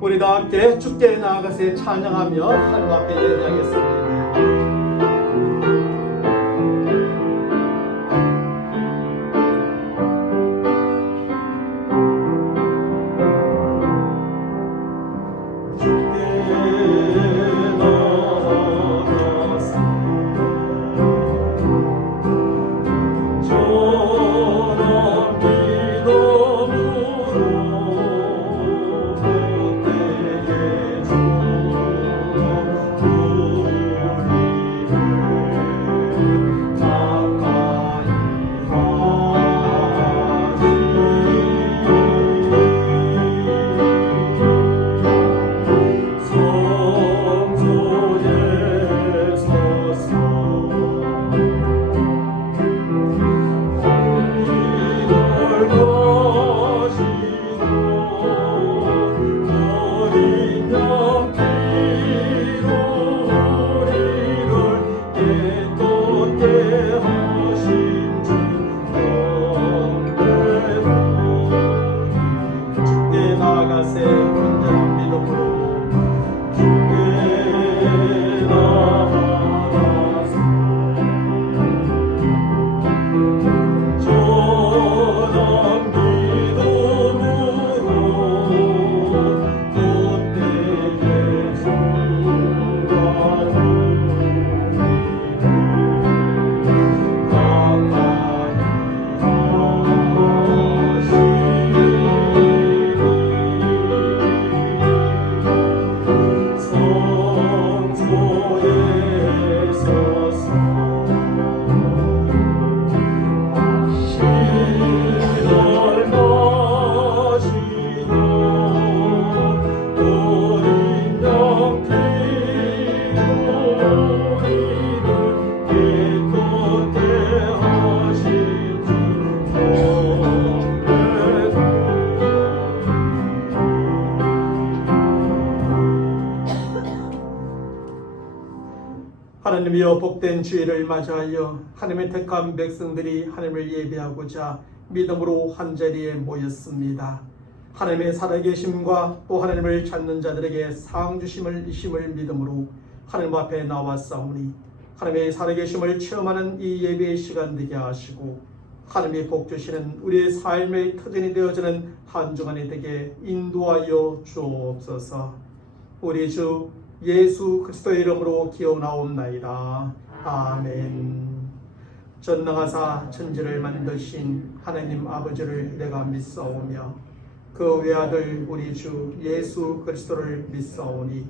우리 다 함께 주께 나아가세 찬양하며 하나님 앞에 예배하겠습니다. 하나님이여, 복된 주일을 맞이하여 하나님의 택한 백성들이 하나님을 예배하고자 믿음으로 한자리에 모였습니다. 하나님의 살아계심과 또 하나님을 찾는 자들에게 상 주심을 이심을 믿음으로 하나님 앞에 나왔사오니 하나님의 살아계심을 체험하는 이 예배의 시간 되게 하시고 하나님의 복 주시는 우리의 삶의 터전이 되어지는 한 주간이 되게 인도하여 주옵소서. 우리 주 예수 그리스도의 이름으로 기원하옵나이다. 아멘. 전능하사 천지를 만드신 하나님 아버지를 내가 믿사오며 그 외아들 우리 주 예수 그리스도를 믿사오니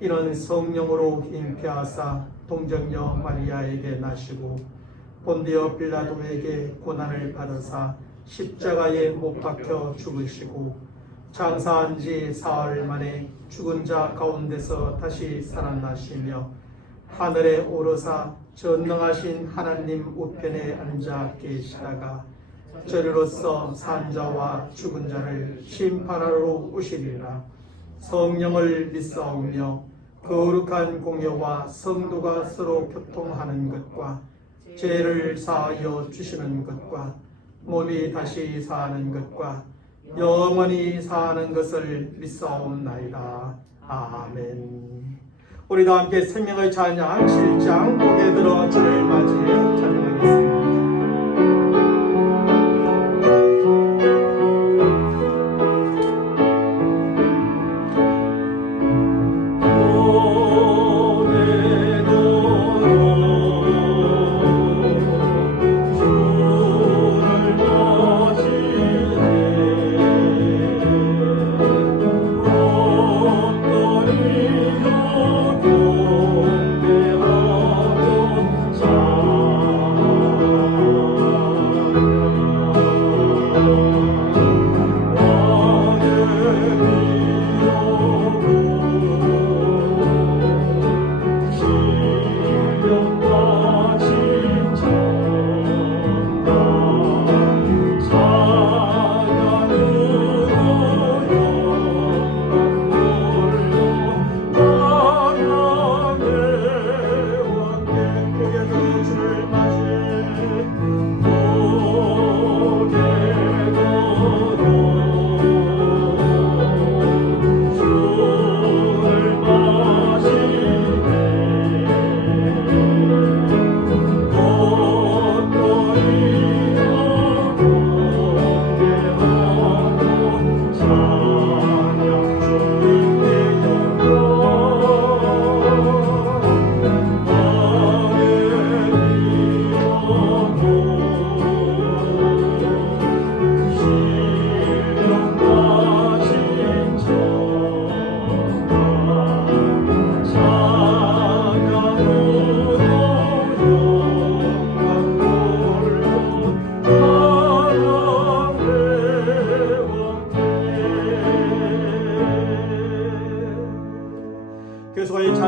이는 성령으로 잉태하사 동정녀 마리아에게 나시고 본디오 빌라도에게 고난을 받으사 십자가에 못 박혀 죽으시고 장사한 지 사흘 만에 죽은 자 가운데서 다시 살아나시며 하늘에 오르사 전능하신 하나님 우편에 앉아 계시다가 저리로서 산자와 죽은 자를 심판하러 오시리라. 성령을 믿사오며 거룩한 공예와 성도가 서로 교통하는 것과 죄를 사하여 주시는 것과 몸이 다시 사는 것과 영원히 사는 것을 믿사옵나이다. 아멘. 우리 다 함께 생명의 찬양 7장 고개 들어 주를 맞이해 찬양하겠습니다.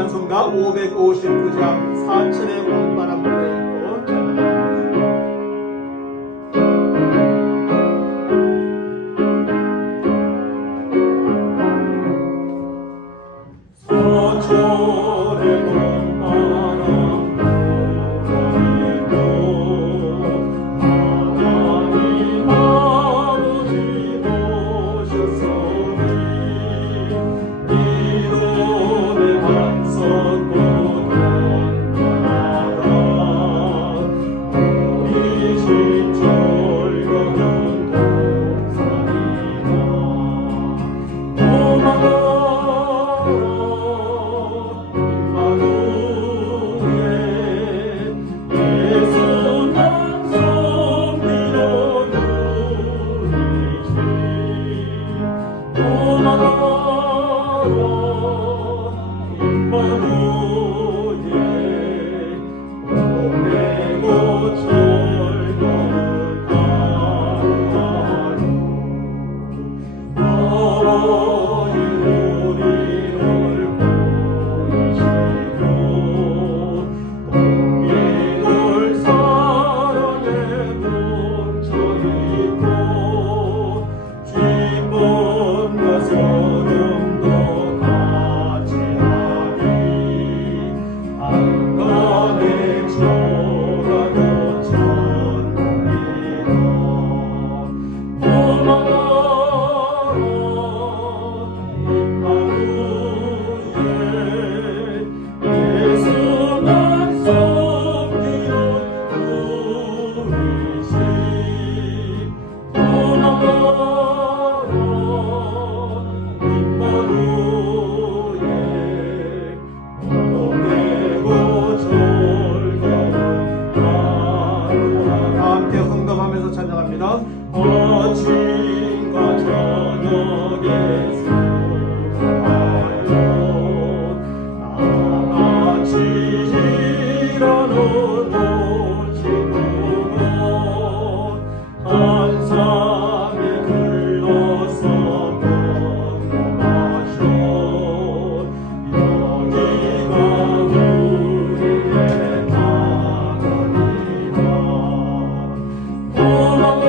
찬송가 559장 사천의 봄바람 불어 있고 찬양합니다. 사천의 봄바람 하나님 아버지 오셨으니 이놈의 반석고 건강하다 우리 집 즐거운 동산이다 고마워 아침과 저녁에 수고하여 나같이 일하는 모친구가 한 산에 들러서 먹고 마셔 여기가 우리의 낙원이다 고마워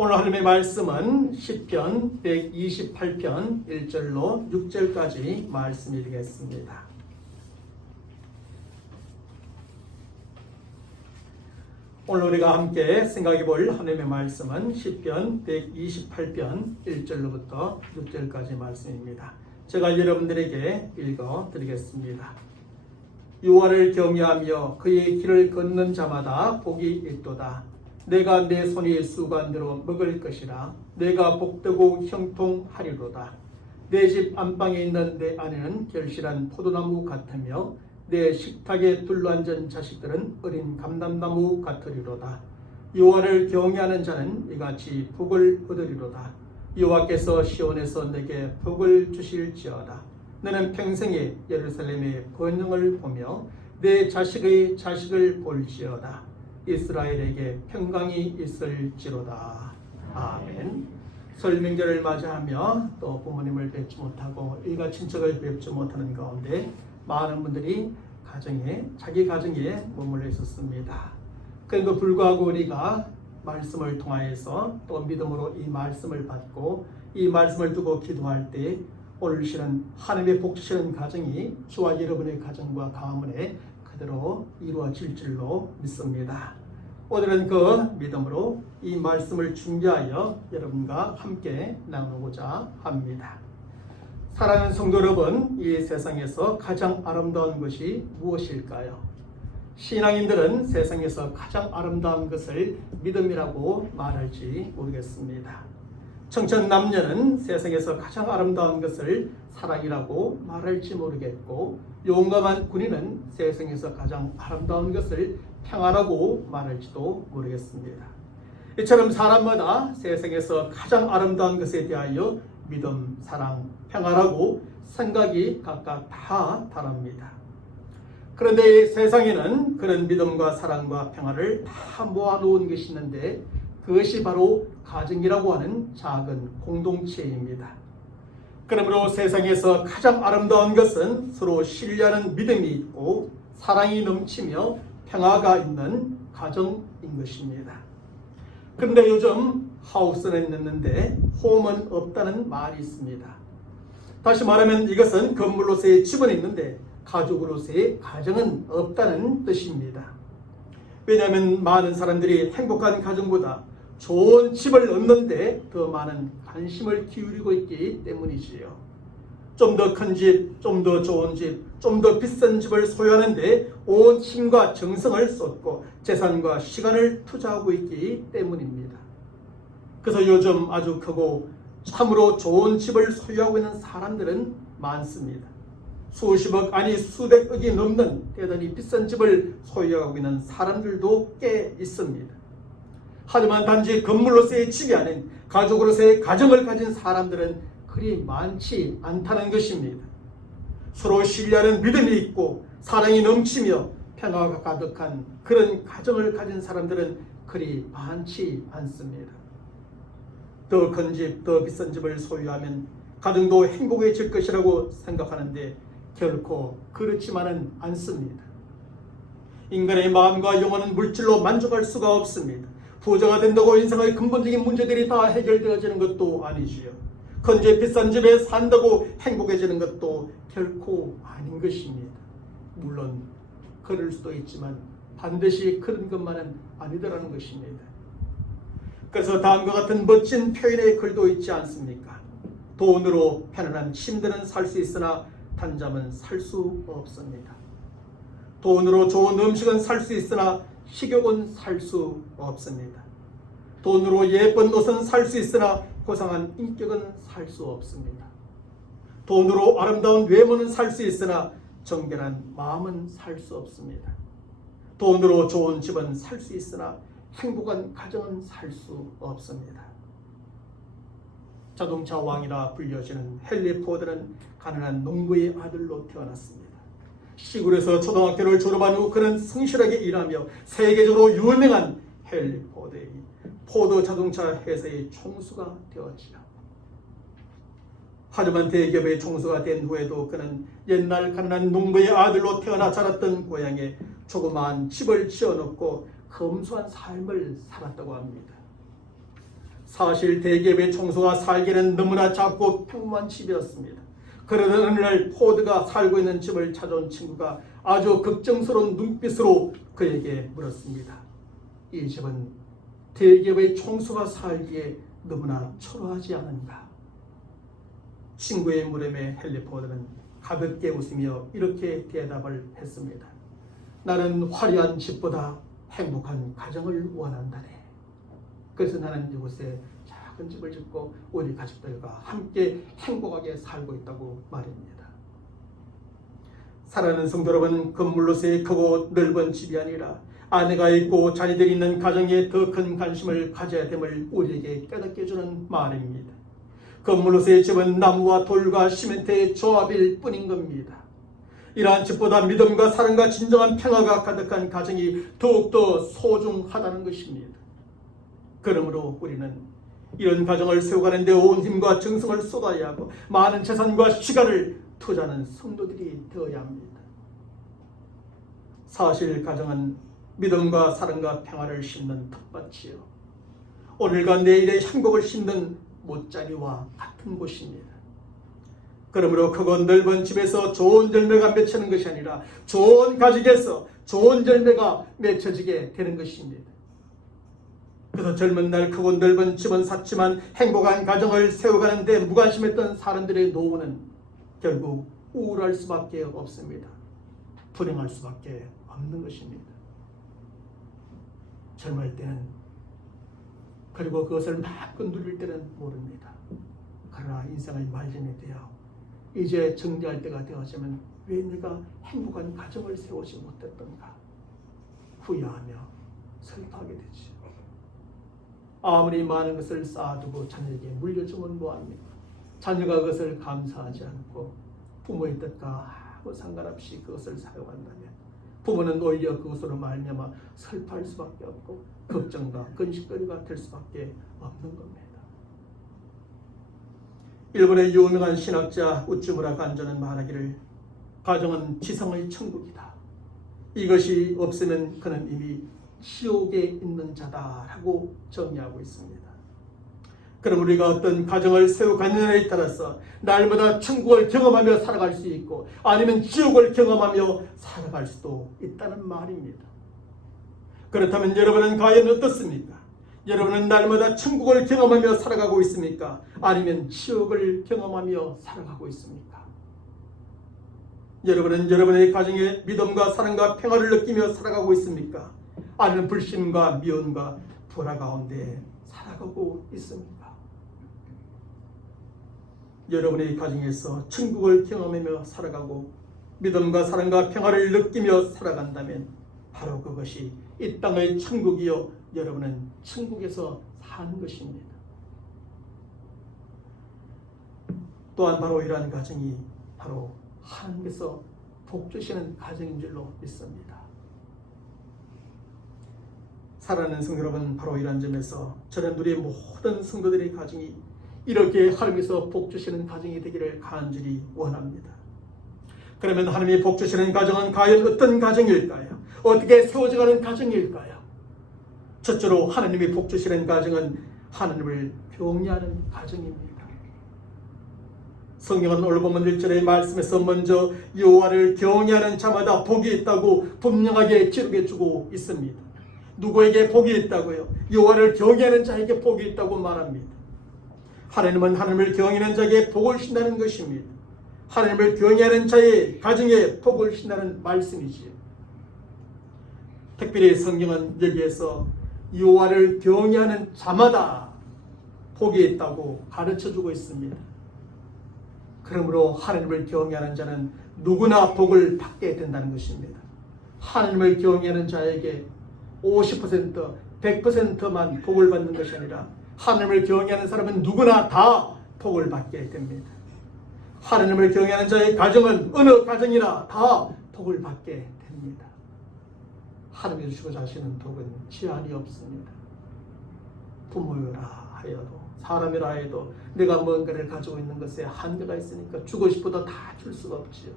오늘 하나님의 말씀은 시편 128편 1절로 6절까지 말씀드리겠습니다. 오늘 우리가 함께 생각해 볼 하나님의 말씀은 시편 128편 1절로부터 6절까지 말씀입니다. 제가 여러분들에게 읽어 드리겠습니다. 여호와를 경외하며 그의 길을 걷는 자마다 복이 있도다. 내가 내 손이 수관대로 먹을 것이라. 내가 복되고 형통하리로다. 내 집 안방에 있는 내 아내는 결실한 포도나무 같으며 내 식탁에 둘러앉은 자식들은 어린 감람나무 같으리로다. 여호와를 경외하는 자는 이같이 복을 얻으리로다. 여호와께서 시온에서 내게 복을 주실지어다. 너는 평생에 예루살렘의 번영을 보며 내 자식의 자식을 볼지어다. 이스라엘에게 평강이 있을지로다. 아멘. 설 명절을 맞이하며 또 부모님을 뵙지 못하고 일가 친척을 뵙지 못하는 가운데 많은 분들이 자기 가정에 머물러 있었습니다. 그런데 불구하고 우리가 말씀을 통하여서 또 믿음으로 이 말씀을 받고 이 말씀을 두고 기도할 때 오늘 시는 하나님의 복 주시는 가정이 저와 여러분의 가정과 가문에 그대로 이루어질 줄로 믿습니다. 오늘은 그 믿음으로 이 말씀을 준비하여 여러분과 함께 나누고자 합니다. 사랑하는 성도 여러분, 이 세상에서 가장 아름다운 것이 무엇일까요? 신앙인들은 세상에서 가장 아름다운 것을 믿음이라고 말할지 모르겠습니다. 청천남녀는 세상에서 가장 아름다운 것을 사랑이라고 말할지 모르겠고, 용감한 군인은 세상에서 가장 아름다운 것을 평화라고 말할지도 모르겠습니다. 이처럼 사람마다 세상에서 가장 아름다운 것에 대하여 믿음, 사랑, 평화라고 생각이 각각 다 다릅니다. 그런데 세상에는 그런 믿음과 사랑과 평화를 다 모아놓은 것이 있는데, 그것이 바로 가정이라고 하는 작은 공동체입니다. 그러므로 세상에서 가장 아름다운 것은 서로 신뢰하는 믿음이 있고 사랑이 넘치며 평화가 있는 가정인 것입니다. 그런데 요즘 하우스는 있는데 홈은 없다는 말이 있습니다. 다시 말하면 이것은 건물로서의 집은 있는데 가족으로서의 가정은 없다는 뜻입니다. 왜냐하면 많은 사람들이 행복한 가정보다 좋은 집을 얻는데 더 많은 관심을 기울이고 있기 때문이지요. 좀 더 큰 집, 좀 더 좋은 집, 좀 더 비싼 집을 소유하는데 온 힘과 정성을 쏟고 재산과 시간을 투자하고 있기 때문입니다. 그래서 요즘 아주 크고 참으로 좋은 집을 소유하고 있는 사람들은 많습니다. 수십억 아니 수백억이 넘는 대단히 비싼 집을 소유하고 있는 사람들도 꽤 있습니다. 하지만 단지 건물로서의 집이 아닌 가족으로서의 가정을 가진 사람들은 그리 많지 않다는 것입니다. 서로 신뢰하는 믿음이 있고 사랑이 넘치며 평화가 가득한 그런 가정을 가진 사람들은 그리 많지 않습니다. 더 큰 집, 더 비싼 집을 소유하면 가정도 행복해질 것이라고 생각하는데 결코 그렇지만은 않습니다. 인간의 마음과 영혼은 물질로 만족할 수가 없습니다. 부자가 된다고 인생의 근본적인 문제들이 다 해결되어지는 것도 아니지요. 큰 집, 비싼 집에 산다고 행복해지는 것도 결코 아닌 것입니다. 물론 그럴 수도 있지만 반드시 그런 것만은 아니더라는 것입니다. 그래서 다음과 같은 멋진 표현의 글도 있지 않습니까? 돈으로 편안한 침대는 살 수 있으나 단잠은 살 수 없습니다. 돈으로 좋은 음식은 살 수 있으나 식욕은 살 수 없습니다. 돈으로 예쁜 옷은 살 수 있으나 고상한 인격은 살 수 없습니다. 돈으로 아름다운 외모는 살 수 있으나 정결한 마음은 살 수 없습니다. 돈으로 좋은 집은 살 수 있으나 행복한 가정은 살 수 없습니다. 자동차 왕이라 불려지는 헨리 포드는 가난한 농부의 아들로 태어났습니다. 시골에서 초등학교를 졸업한 후 그는 성실하게 일하며 세계적으로 유명한 헨리 포드의 포드 자동차 회사의 총수가 되었지요. 하지만 대기업의 총수가 된 후에도 그는 옛날 가난한 농부의 아들로 태어나 자랐던 고향에 조그마한 집을 지어놓고 검소한 삶을 살았다고 합니다. 사실 대기업의 총수가 살기는 너무나 작고 평범한 집이었습니다. 그러던 어느 날 포드가 살고 있는 집을 찾아온 친구가 아주 걱정스러운 눈빛으로 그에게 물었습니다. 이 집은 대기업의 총수가 살기에 너무나 초라하지 않은가? 친구의 물음에 헨리 포드는 가볍게 웃으며 이렇게 대답을 했습니다. 나는 화려한 집보다 행복한 가정을 원한다네. 그래서 나는 이곳에 작은 집을 짓고 우리 가족들과 함께 행복하게 살고 있다고 말입니다. 사랑하는 성도 여러분, 건물로서의 크고 넓은 집이 아니라 아내가 있고 자녀들이 있는 가정에 더 큰 관심을 가져야 됨을 우리에게 깨닫게 해주는 말입니다. 건물로서의 집은 나무와 돌과 시멘트의 조합일 뿐인 겁니다. 이러한 집보다 믿음과 사랑과 진정한 평화가 가득한 가정이 더욱더 소중하다는 것입니다. 그러므로 우리는 이런 가정을 세워가는 데 온 힘과 정성을 쏟아야 하고 많은 재산과 시간을 투자하는 성도들이 되어야 합니다. 사실 가정은 믿음과 사랑과 평화를 심는 텃밭이요, 오늘과 내일의 행복을 심는 못자리와 같은 곳입니다. 그러므로 크고 넓은 집에서 좋은 열매가 맺히는 것이 아니라 좋은 가족에서 좋은 열매가 맺혀지게 되는 것입니다. 그래서 젊은 날 크고 넓은 집은 샀지만 행복한 가정을 세워가는데 무관심했던 사람들의 노후는 결국 우울할 수밖에 없습니다. 불행할 수밖에 없는 것입니다. 젊을 때는, 그리고 그것을 마음껏 누릴 때는 모릅니다. 그러나 인생의 말년이 되어 이제 정리할 때가 되어지면 왜 내가 행복한 가정을 세우지 못했던가 후회하며 슬퍼하게 되지. 아무리 많은 것을 쌓아두고 자녀에게 물려주면 뭐합니까? 자녀가 그것을 감사하지 않고 부모의 뜻과 아무 상관없이 그것을 사용한다면 부모는 오히려 그것으로 말미암아 슬퍼할 수밖에 없고 걱정과 근심거리가 될 수밖에 없는 겁니다. 일본의 유명한 신학자 우츠무라 간조는 말하기를 가정은 지성의 천국이다. 이것이 없으면 그는 이미 지옥에 있는 자다라고 정의하고 있습니다. 그럼 우리가 어떤 가정을 세워가느냐에 따라서 날마다 천국을 경험하며 살아갈 수 있고 아니면 지옥을 경험하며 살아갈 수도 있다는 말입니다. 그렇다면 여러분은 과연 어떻습니까? 여러분은 날마다 천국을 경험하며 살아가고 있습니까? 아니면 지옥을 경험하며 살아가고 있습니까? 여러분은 여러분의 가정에 믿음과 사랑과 평화를 느끼며 살아가고 있습니까? 아니면 불신과 미움과 불화 가운데 살아가고 있습니까? 여러분의 가정에서 천국을 경험하며 살아가고 믿음과 사랑과 평화를 느끼며 살아간다면 바로 그것이 이 땅의 천국이요 여러분은 천국에서 사는 것입니다. 또한 바로 이러한 가정이 바로 하나님께서 복 주시는 가정인 줄로 믿습니다. 사랑하는 성도 여러분, 바로 이러한 점에서 저는 우리 모든 성도들의 가정이 이렇게 하나님께서 복 주시는 가정이 되기를 간절히 원합니다. 그러면 하나님이 복 주시는 가정은 과연 어떤 가정일까요? 어떻게 세워져가는 가정일까요? 첫째로 하나님이 복 주시는 가정은 하나님을 경외하는 가정입니다. 성경은 오늘 보면 1절의 말씀에서 먼저 여호와를 경외하는 자마다 복이 있다고 분명하게 기록해주고 있습니다. 누구에게 복이 있다고요? 여호와를 경외하는 자에게 복이 있다고 말합니다. 하나님은 하나님을 경외하는 자에게 복을 주신다는 것입니다. 하나님을 경외하는 자의 가정에 복을 주신다는 말씀이지요. 특별히 성경은 여기에서 여호와를 경외하는 자마다 복이 있다고 가르쳐주고 있습니다. 그러므로 하나님을 경외하는 자는 누구나 복을 받게 된다는 것입니다. 하나님을 경외하는 자에게 50%, 100%만 복을 받는 것이 아니라 하나님을 경외하는 사람은 누구나 다 복을 받게 됩니다. 하나님을 경외하는 자의 가정은 어느 가정이나 다 복을 받게 됩니다. 하나님이 주시고자 하시는 복은 제한이 없습니다. 부모라 하여도 사람이라 해도 내가 뭔가를 가지고 있는 것에 한계가 있으니까 주고 싶어도 다 줄 수가 없지요.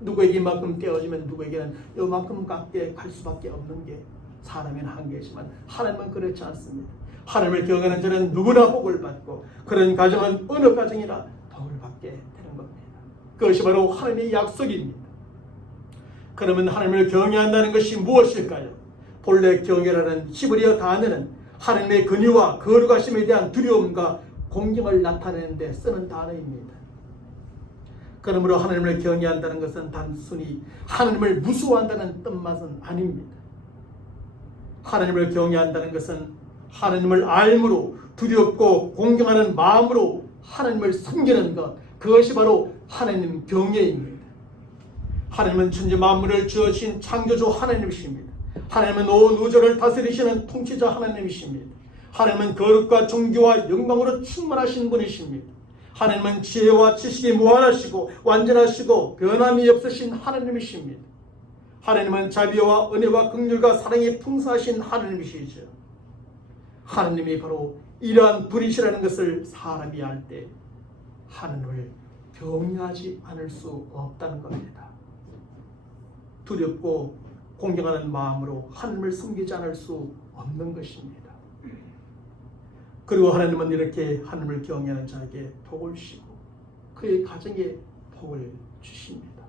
누구에게 이만큼 떼어지면 누구에게는 이만큼 갖게 갈 수밖에 없는 게 사람의 한계지만 하나님은 그렇지 않습니다. 하나님을 경외하는 자는 누구나 복을 받고 그런 가정은 어느 가정이나 복을 받게 되는 겁니다. 그것이 바로 하나님의 약속입니다. 그러면 하나님을 경외한다는 것이 무엇일까요? 본래 경외라는 히브리어 단어는 하나님의 근위와 거룩하심에 대한 두려움과 공경을 나타내는 데 쓰는 단어입니다. 그러므로 하나님을 경외한다는 것은 단순히 하나님을 무서워한다는 뜻만은 아닙니다. 하나님을 경외한다는 것은 하나님을 알므로 두렵고 공경하는 마음으로 하나님을 섬기는 것, 그것이 바로 하나님 경외입니다. 하나님은 천지 만물을 지으신 창조주 하나님이십니다. 하나님은 온 우주를 다스리시는 통치자 하나님이십니다. 하나님은 거룩과 존귀와 영광으로 충만하신 분이십니다. 하나님은 지혜와 지식이 무한하시고 완전하시고 변함이 없으신 하나님이십니다. 하나님은 자비와 은혜와 긍휼과 사랑이 풍성하신 하나님이시죠. 하나님이 바로 이러한 분이시라는 것을 사람이 알 때 하나님을 경외하지 않을 수 없다는 겁니다. 두렵고 공경하는 마음으로 하나님을 섬기지 않을 수 없는 것입니다. 그리고 하나님은 이렇게 하나님을 경외하는 자에게 복을 주시고 그의 가정에 복을 주십니다.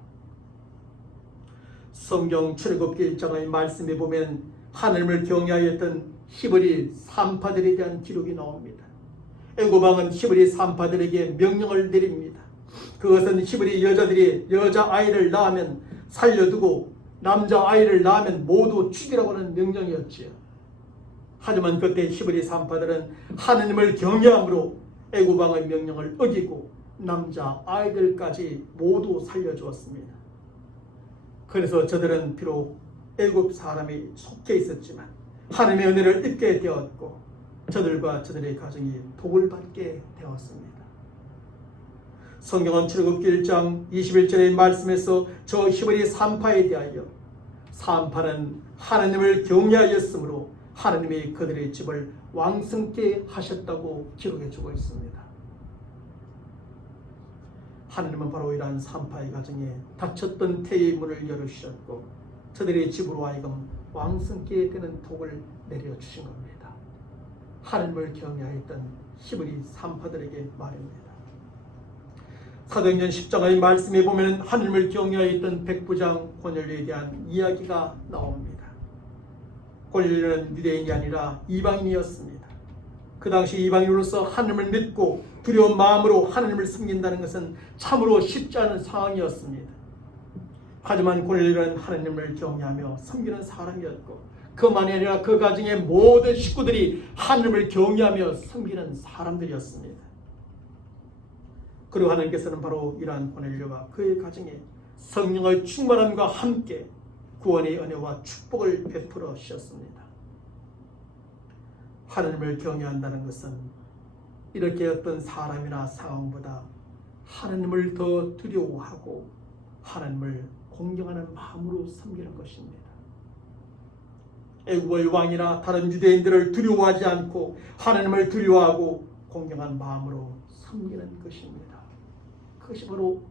성경 출애굽기 1장의 말씀에 보면 하나님을 경외하였던 히브리 산파들에 대한 기록이 나옵니다. 애굽 왕은 히브리 산파들에게 명령을 내립니다. 그것은 히브리 여자들이 여자아이를 낳으면 살려두고 남자아이를 낳으면 모두 죽이라고 하는 명령이었지요. 하지만 그때 히브리 산파들은 하나님을 경외함으로 애굽 왕의 명령을 어기고 남자아이들까지 모두 살려주었습니다. 그래서 저들은 비록 애굽 사람이 속해 있었지만 하나님의 은혜를 입게 되었고 저들과 저들의 가정이 복을 받게 되었습니다. 성경은 출애굽기 1장 21절의 말씀에서 저 히브리 산파에 대하여 산파는 하나님을 경외하였으므로 하나님이 그들의 집을 왕성케 하셨다고 기록해 주고 있습니다. 하나님은 바로 이러한 산파의 가정에 닫혔던 태의 문을 열어주셨고 저들의 집으로 하여금 왕성케 되는 복을 내려주신 겁니다. 하나님을 경외하였던 히브리 산파들에게 말입니다. 사도행전 10장의 말씀에 보면 하나님을 경외하였던 백부장 고넬료에 대한 이야기가 나옵니다. 고넬료는 유대인이 아니라 이방인이었습니다. 그 당시 이방인으로서 하나님을 믿고 두려운 마음으로 하나님을 섬긴다는 것은 참으로 쉽지 않은 상황이었습니다. 하지만 고넬료는 하나님을 경외하며 섬기는 사람이었고 그만이 아니라 그 가정의 모든 식구들이 하나님을 경외하며 섬기는 사람들이었습니다. 그리고 하나님께서는 바로 이러한 고넬료와 그의 가정에 성령의 충만함과 함께 구원의 은혜와 축복을 베풀어 주셨습니다. 하나님을 경외한다는 것은 이렇게 어떤 사람이나 상황보다 하나님을 더 두려워하고 하나님을 공경하는 마음으로 섬기는 것입니다. 애굽의 왕이나 다른 유대인들을 두려워하지 않고 하나님을 두려워하고 공경한 마음으로 섬기는 것입니다. 그것이 바로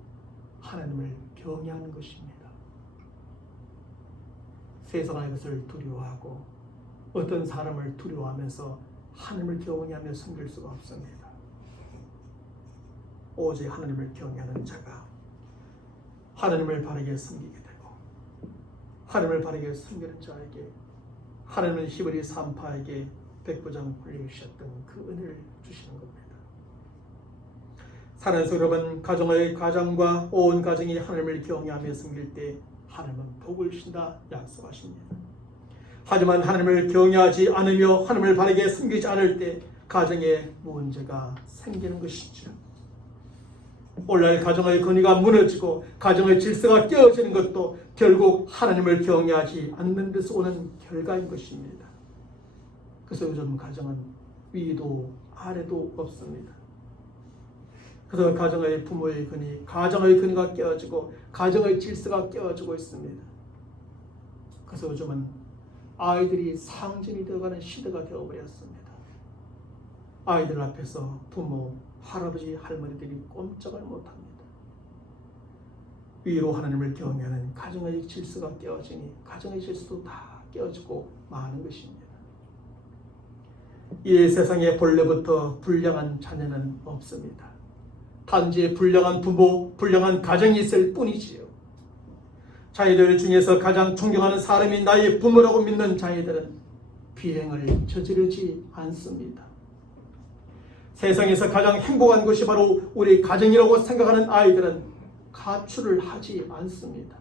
하나님을 경외하는 것입니다. 세상의 것을 두려워하고 어떤 사람을 두려워하면서 하나님을 경외하며 섬길 수가 없습니다. 오직 하나님을 경외하는 자가 하나님을 바르게 섬기게 되고 하나님을 바르게 섬기는 자에게 하나님은 히브리 산파에게 백부장 굴리셨던 그 은혜를 주시는 겁니다. 사랑하는 여러분, 가정과 온 가정이 하나님을 경외하며 섬길 때 하나님은 복을 주신다 약속하십니다. 하지만 하나님을 경외하지 않으며 하나님을 바르게 섬기지 않을 때 가정에 문제가 생기는 것이죠. 오늘날 가정의 건의가 무너지고 가정의 질서가 깨어지는 것도 결국 하나님을 경외하지 않는 데서 오는 결과인 것입니다. 그래서 요즘 가정은 위도 아래도 없습니다. 그래서 가정의 부모의 건의, 가정의 건의가 깨어지고 가정의 질서가 깨어지고 있습니다. 그래서 요즘은 아이들이 상징이 되어가는 시대가 되어버렸습니다. 아이들 앞에서 부모, 할아버지, 할머니들이 꼼짝을 못합니다. 위로 하나님을 경외하는 가정의 질서가 깨어지니 가정의 질서도 다 깨어지고 마는 것입니다. 이 세상에 본래부터 불량한 자녀는 없습니다. 단지 불량한 부모, 불량한 가정이 있을 뿐이지요. 자녀들 중에서 가장 존경하는 사람이 나의 부모라고 믿는 자녀들은 비행을 저지르지 않습니다. 세상에서 가장 행복한 것이 바로 우리 가정이라고 생각하는 아이들은 가출을 하지 않습니다.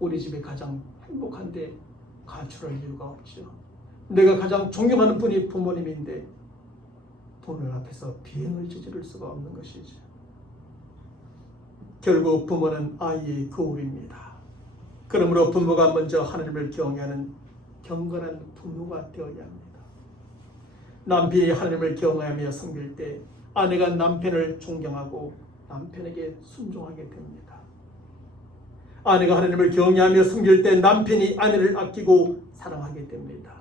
우리 집이 가장 행복한데 가출할 이유가 없죠. 내가 가장 존경하는 분이 부모님인데 부모님 앞에서 비행을 저지를 수가 없는 것이죠. 결국 부모는 아이의 거울입니다. 그러므로 부모가 먼저 하나님을 경외하는 경건한 부모가 되어야 합니다. 남편이 하나님을 경외하며 섬길 때 아내가 남편을 존경하고 남편에게 순종하게 됩니다. 아내가 하나님을 경외하며 섬길 때 남편이 아내를 아끼고 사랑하게 됩니다.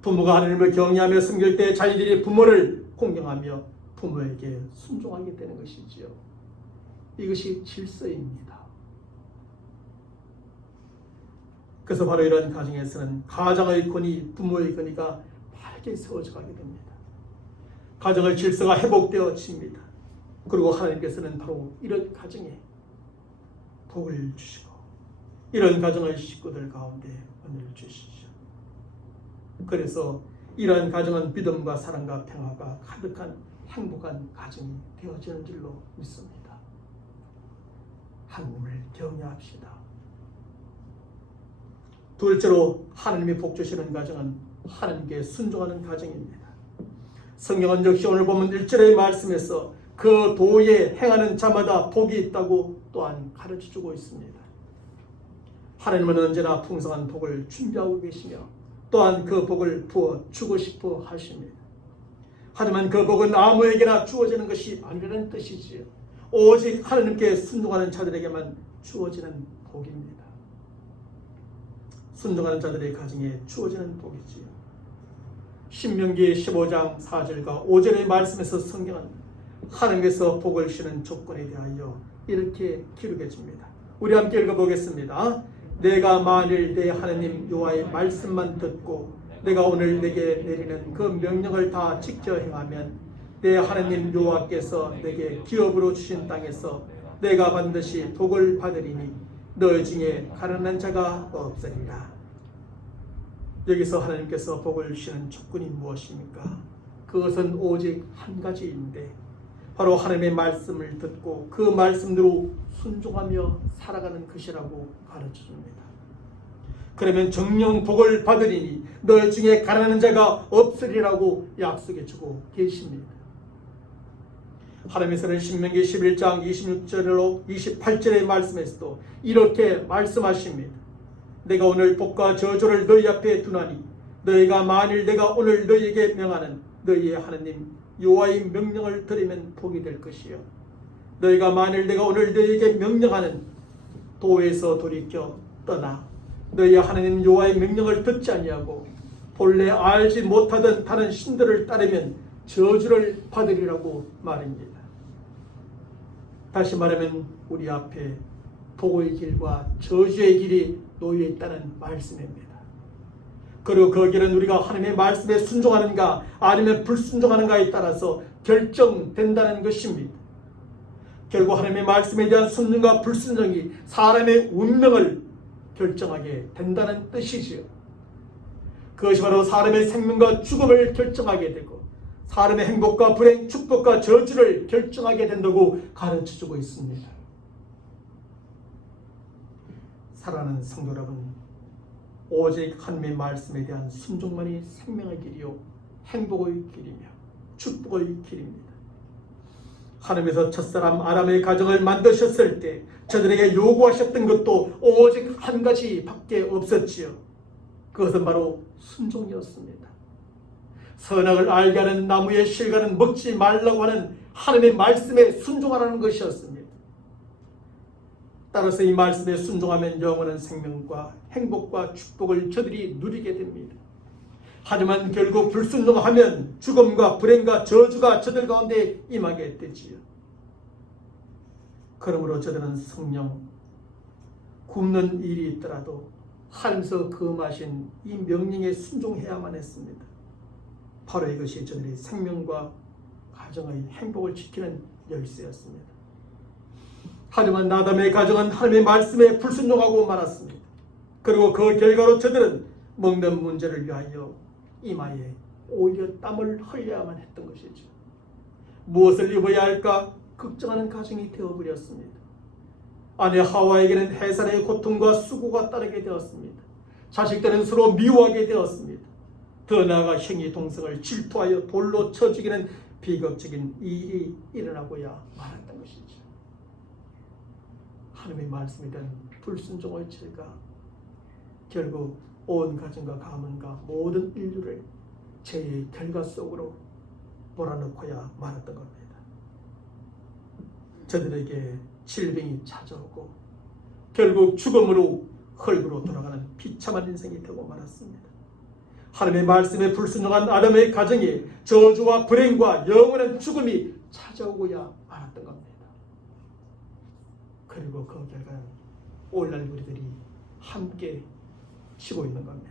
부모가 하나님을 경외하며 섬길 때 자녀들이 부모를 공경하며 부모에게 순종하게 되는 것이지요. 이것이 질서입니다. 그래서 바로 이런 가정에서는 가정의 권위, 부모의 권위가 밝게 세워져 가게 됩니다. 가정의 질서가 회복되어집니다. 그리고 하나님께서는 바로 이런 가정에 복을 주시고 이런 가정의 식구들 가운데 은혜를 주시죠. 그래서 이러한 가정은 믿음과 사랑과 평화가 가득한 행복한 가정이 되어지는 줄로 믿습니다. 하나님을 경외합시다. 둘째로 하나님이 복 주시는 가정은 하나님께 순종하는 가정입니다. 성경은 역시 오늘 보면 1절의 말씀에서 그 도에 행하는 자마다 복이 있다고 또한 가르쳐주고 있습니다. 하나님은 언제나 풍성한 복을 준비하고 계시며 또한 그 복을 부어 주고 싶어 하십니다. 하지만 그 복은 아무에게나 주어지는 것이 아니라는 뜻이지요. 오직 하나님께 순종하는 자들에게만 주어지는 복입니다. 순종하는 자들의 가정에 주어지는 복이지요. 신명기 15장 4절과 5절의 말씀에서 성경은 하나님께서 복을 주시는 조건에 대하여 이렇게 기록해 줍니다. 우리 함께 읽어보겠습니다. 내가 만일 내 하나님 여호와의 말씀만 듣고 내가 오늘 내게 내리는 그 명령을 다 지켜 행하면 내 하나님 여호와께서 내게 기업으로 주신 땅에서 내가 반드시 복을 받으리니 너 중에 가난한 자가 없으리라. 여기서 하나님께서 복을 주시는 조건이 무엇입니까? 그것은 오직 한 가지인데 바로 하나님의 말씀을 듣고 그 말씀대로 순종하며 살아가는 것이라고 가르쳐줍니다. 그러면 정령 복을 받으리니 너 중에 가난한 자가 없으리라고 약속해주고 계십니다. 하나님께서는 신명기 11장 26절로 28절의 말씀에서도 이렇게 말씀하십니다. 내가 오늘 복과 저주를 너희 앞에 두나니 너희가 만일 내가 오늘 너희에게 명하는 너희의 하나님 여호와의 명령을 들으면 복이 될 것이요 너희가 만일 내가 오늘 너희에게 명령하는 도에서 돌이켜 떠나 너희의 하나님 여호와의 명령을 듣지 아니하고 본래 알지 못하던 다른 신들을 따르면 저주를 받으리라고 말입니다. 다시 말하면 우리 앞에 복의 길과 저주의 길이 놓여 있다는 말씀입니다. 그리고 그 길은 우리가 하나님의 말씀에 순종하는가 아니면 불순종하는가에 따라서 결정된다는 것입니다. 결국 하나님의 말씀에 대한 순종과 불순종이 사람의 운명을 결정하게 된다는 뜻이지요. 그것이 바로 사람의 생명과 죽음을 결정하게 되고 사람의 행복과 불행, 축복과 저주를 결정하게 된다고 가르쳐주고 있습니다. 사랑하는 성도 여러분, 오직 하나님의 말씀에 대한 순종만이 생명의 길이요 행복의 길이며 축복의 길입니다. 하나님께서 첫사람 아람의 가정을 만드셨을 때 저들에게 요구하셨던 것도 오직 한 가지밖에 없었지요. 그것은 바로 순종이었습니다. 선악을 알게 하는 나무의 실과는 먹지 말라고 하는 하나님의 말씀에 순종하라는 것이었습니다. 따라서 이 말씀에 순종하면 영원한 생명과 행복과 축복을 저들이 누리게 됩니다. 하지만 결국 불순종하면 죽음과 불행과 저주가 저들 가운데 임하게 되지요. 그러므로 저들은 성령 굶는 일이 있더라도 하나님께서 금하신 이 명령에 순종해야만 했습니다. 바로 이것이 저들의 생명과 가정의 행복을 지키는 열쇠였습니다. 하지만 나담의 가정은 하나님의 말씀에 불순종하고 말았습니다. 그리고 그 결과로 저들은 먹는 문제를 위하여 이마에 오히려 땀을 흘려야만 했던 것이죠. 무엇을 입어야 할까 걱정하는 가정이 되어버렸습니다. 아내 하와에게는 해살의 고통과 수고가 따르게 되었습니다. 자식들은 서로 미워하게 되었습니다. 더 나아가 형이 동생을 질투하여 돌로 쳐 죽이는 비극적인 일이 일어나고야 말았던 것이죠. 하나님의 말씀에 대한 불순종의 죄가 결국 온 가정과 가문과 모든 인류를 죄의 결과 속으로 몰아넣고야 말았던 겁니다. 저들에게 질병이 찾아오고 결국 죽음으로 흙으로 돌아가는 비참한 인생이 되고 말았습니다. 하나님의 말씀에 불순종한 아담의 가정에 저주와 불행과 영원한 죽음이 찾아오고야 말았던 겁니다. 그리고 그 결과는 오늘날 우리들이 함께 치고 있는 겁니다.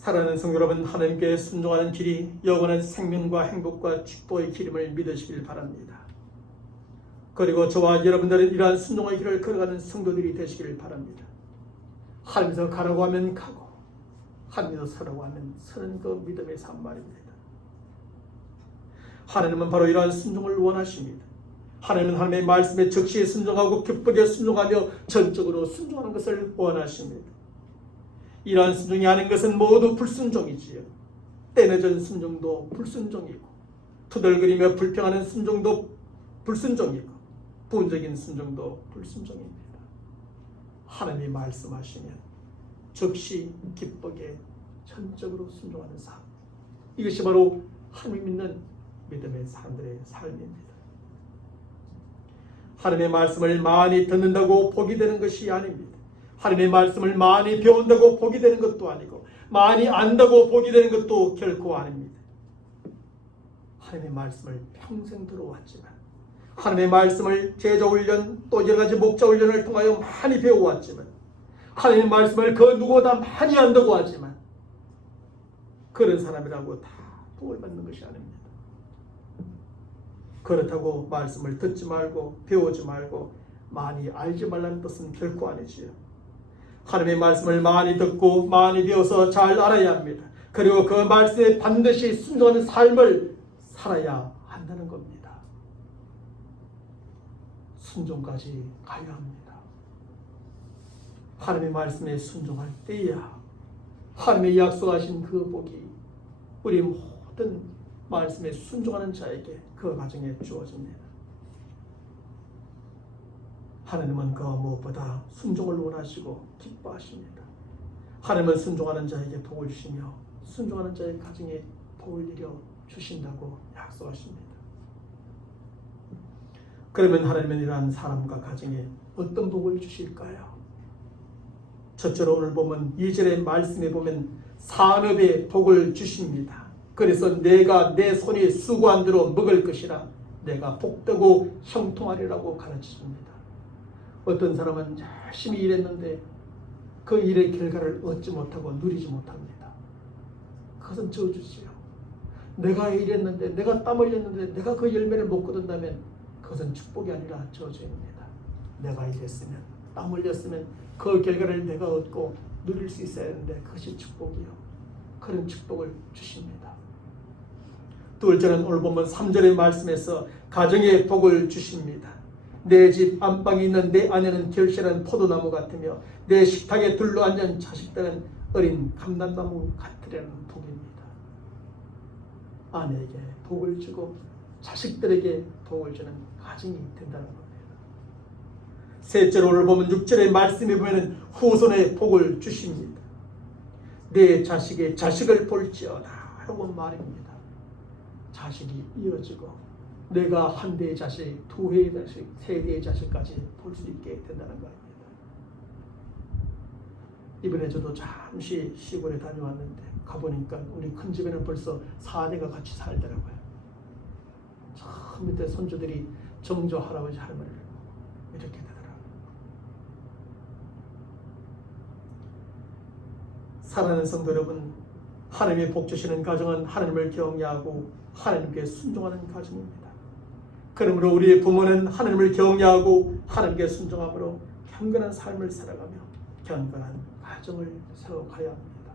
사랑하는 성도 여러분, 하나님께 순종하는 길이 영원한 생명과 행복과 축복의 길임을 믿으시길 바랍니다. 그리고 저와 여러분들은 이러한 순종의 길을 걸어가는 성도들이 되시길 바랍니다. 하나님께서 가라고 하면 가고 하나님께서 서라고 하면 서는 그 믿음의 삶 말입니다. 하나님은 바로 이러한 순종을 원하십니다. 하나님은 하나님의 말씀에 즉시 순종하고 기쁘게 순종하며 전적으로 순종하는 것을 원하십니다. 이러한 순종이 아닌 것은 모두 불순종이지요. 때늦은 순종도 불순종이고 투덜거리며 불평하는 순종도 불순종이고 부분적인 순종도 불순종입니다. 하나님이 말씀하시면 즉시 기쁘게 전적으로 순종하는 삶, 이것이 바로 하나님 믿는 믿음의 사람들의 삶입니다. 하나님의 말씀을 많이 듣는다고 복이 되는 것이 아닙니다. 하나님의 말씀을 많이 배운다고 복이 되는 것도 아니고 많이 안다고 복이 되는 것도 결코 아닙니다. 하나님의 말씀을 평생 들어왔지만, 하나님의 말씀을 제자훈련 또 여러 가지 목자훈련을 통하여 많이 배워왔지만, 하나님의 말씀을 그 누구보다 많이 안다고 하지만 그런 사람이라고 다 복을 받는 것이 아닙니다. 그렇다고 말씀을 듣지 말고 배우지 말고 많이 알지 말라는 뜻은 결코 아니지요. 하나님의 말씀을 많이 듣고 많이 배워서 잘 알아야 합니다. 그리고 그 말씀에 반드시 순종하는 삶을 살아야 한다는 겁니다. 순종까지 가야 합니다. 하나님의 말씀에 순종할 때야 하나님의 약속하신 그 복이 우리 모든 말씀에 순종하는 자에게 그 가정에 주어집니다. 하나님은 그 무엇보다 순종을 원하시고 기뻐하십니다. 하나님은 순종하는 자에게 복을 주시며 순종하는 자의 가정에 복을 내려 주신다고 약속하십니다. 그러면 하나님은 이러한 사람과 가정에 어떤 복을 주실까요? 첫째로 오늘 보면 2절의 말씀에 보면 산업의 복을 주십니다. 그래서 내가 내 손이 수고한 대로 먹을 것이라 내가 복되고 형통하리라고 가르치십니다. 어떤 사람은 열심히 일했는데 그 일의 결과를 얻지 못하고 누리지 못합니다. 그것은 저주지요. 내가 일했는데 내가 땀 흘렸는데 내가 그 열매를 못 거둔다면 그것은 축복이 아니라 저주입니다. 내가 일했으면 땀 흘렸으면 그 결과를 내가 얻고 누릴 수 있어야 하는데 그것이 축복이요. 그런 축복을 주십니다. 둘째는 오늘 보면 3절의 말씀에서 가정의 복을 주십니다. 내 집 안방에 있는 내 아내는 결실한 포도나무 같으며 내 식탁에 둘러앉은 자식들은 어린 감람나무 같으려는 복입니다. 아내에게 복을 주고 자식들에게 복을 주는 가정이 된다는 겁니다. 셋째로 오늘 보면 6절의 말씀에 보면 후손의 복을 주십니다. 내 자식의 자식을 볼지어다 하고 말입니다. 자식이 이어지고 내가 한 대의 자식, 두 대의 자식, 세 대의 자식까지 볼 수 있게 된다는 겁니다. 이번에 저도 잠시 시골에 다녀왔는데 가보니까 우리 큰 집에는 벌써 4대가 같이 살더라고요. 저 밑에 손주들이 정조 할아버지 할머니를 이렇게 되더라고요. 사랑하는 성도 여러분, 하나님의 복 주시는 가정은 하나님을 경외하고 하나님께 순종하는 가정입니다. 그러므로 우리의 부모는 하나님을 경외하고 하나님께 순종함으로 경건한 삶을 살아가며 경건한 가정을 세워가야 합니다.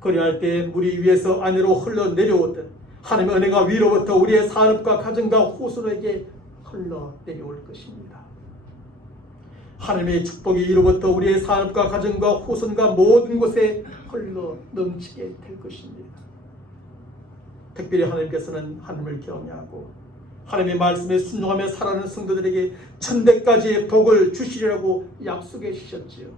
그리할 때 물이 위에서 아래로 흘러내려오듯 하나님의 은혜가 위로부터 우리의 산업과 가정과 후손에게 흘러내려올 것입니다. 하나님의 축복이 위로부터 우리의 산업과 가정과 후손과 모든 곳에 흘러 넘치게 될 것입니다. 특별히 하나님께서는 하나님을 경외하고 하나님의 말씀에 순종하며 살아가는 성도들에게 천대까지의 복을 주시리라고 약속해 주셨지요.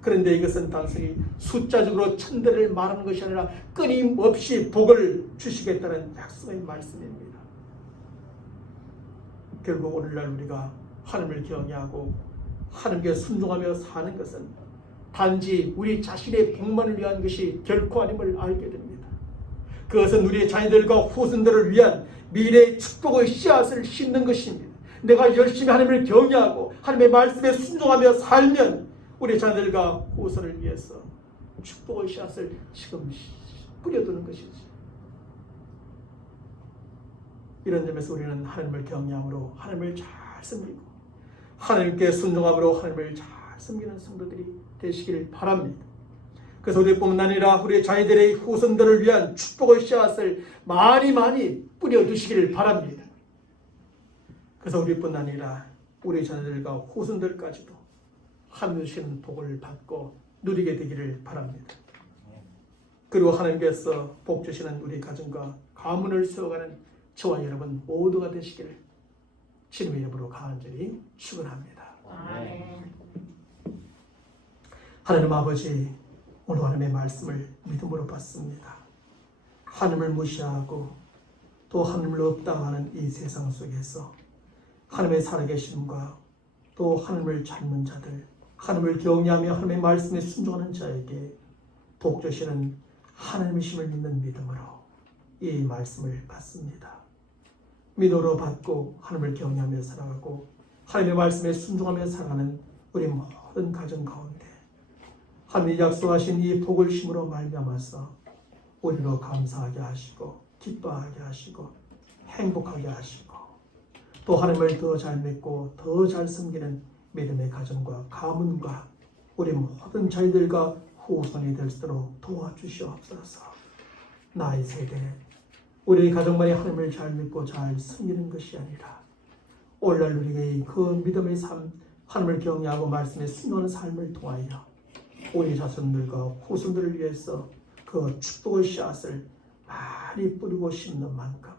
그런데 이것은 단순히 숫자적으로 천대를 말하는 것이 아니라 끊임없이 복을 주시겠다는 약속의 말씀입니다. 결국 오늘날 우리가 하나님을 경외하고 하나님께 순종하며 사는 것은 단지 우리 자신의 복만을 위한 것이 결코 아님을 알게 됩니다. 그것은 우리의 자녀들과 후손들을 위한 미래의 축복의 씨앗을 심는 것입니다. 내가 열심히 하나님을 경외하고 하나님의 말씀에 순종하며 살면 우리 자녀들과 후손을 위해서 축복의 씨앗을 지금 뿌려두는 것이지. 이런 점에서 우리는 하나님을 경외함으로 하나님을 잘 섬기고 하나님께 순종함으로 하나님을 잘 섬기는 성도들이 되시길 바랍니다. 그래서 우리뿐만 아니라 우리 자녀들의 후손들을 위한 축복의 씨앗을 많이 뿌려두시기를 바랍니다. 그래서 우리뿐 아니라 우리 자녀들과 후손들까지도 하나님 주시는 복을 받고 누리게 되기를 바랍니다. 그리고 하나님께서 복 주시는 우리 가정과 가문을 세워가는 저와 여러분 모두가 되시기를 주님의 이름으로 간절히 축원합니다. 하나님 아버지, 오늘 하나님의 말씀을 믿음으로 받습니다. 하나님을 무시하고 또 하나님을 없다 하는 이 세상 속에서 하나님의 살아계심과 또 하나님을 찾는 자들, 하나님을 경외하며 하나님의 말씀에 순종하는 자에게 복 주시는 하나님이심을 믿는 믿음으로 이 말씀을 받습니다. 믿음으로 받고 하나님을 경외하며 살아가고 하나님의 말씀에 순종하며 살아가는 우리 모든 가정 가운데 하나님이 약속하신 이 복을 힘으로 말미암아서 우리로 감사하게 하시고 기뻐하게 하시고 행복하게 하시고 또 하나님을 더 잘 믿고 더 잘 섬기는 믿음의 가정과 가문과 우리 모든 자녀들과 후손이 될 수 있도록 도와주시옵소서. 나의 세대 우리 가정만이 하나님을 잘 믿고 잘 섬기는 것이 아니라 오늘날 우리의 그 믿음의 삶, 하나님을 경외하고 말씀에 순종하는 삶을 통하여 우리 자손들과 후손들을 위해서 그 축복의 씨앗을 많이 뿌리고 심는 만큼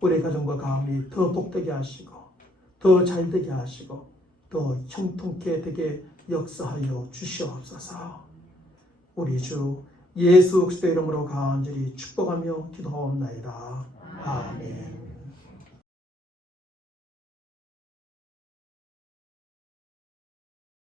우리 가정과 가문이 더 복되게 하시고 더 잘되게 하시고 더 형통케 되게 역사하여 주시옵소서. 우리 주 예수 그리스도의 이름으로 간절히 축복하며 기도하옵나이다. 아멘.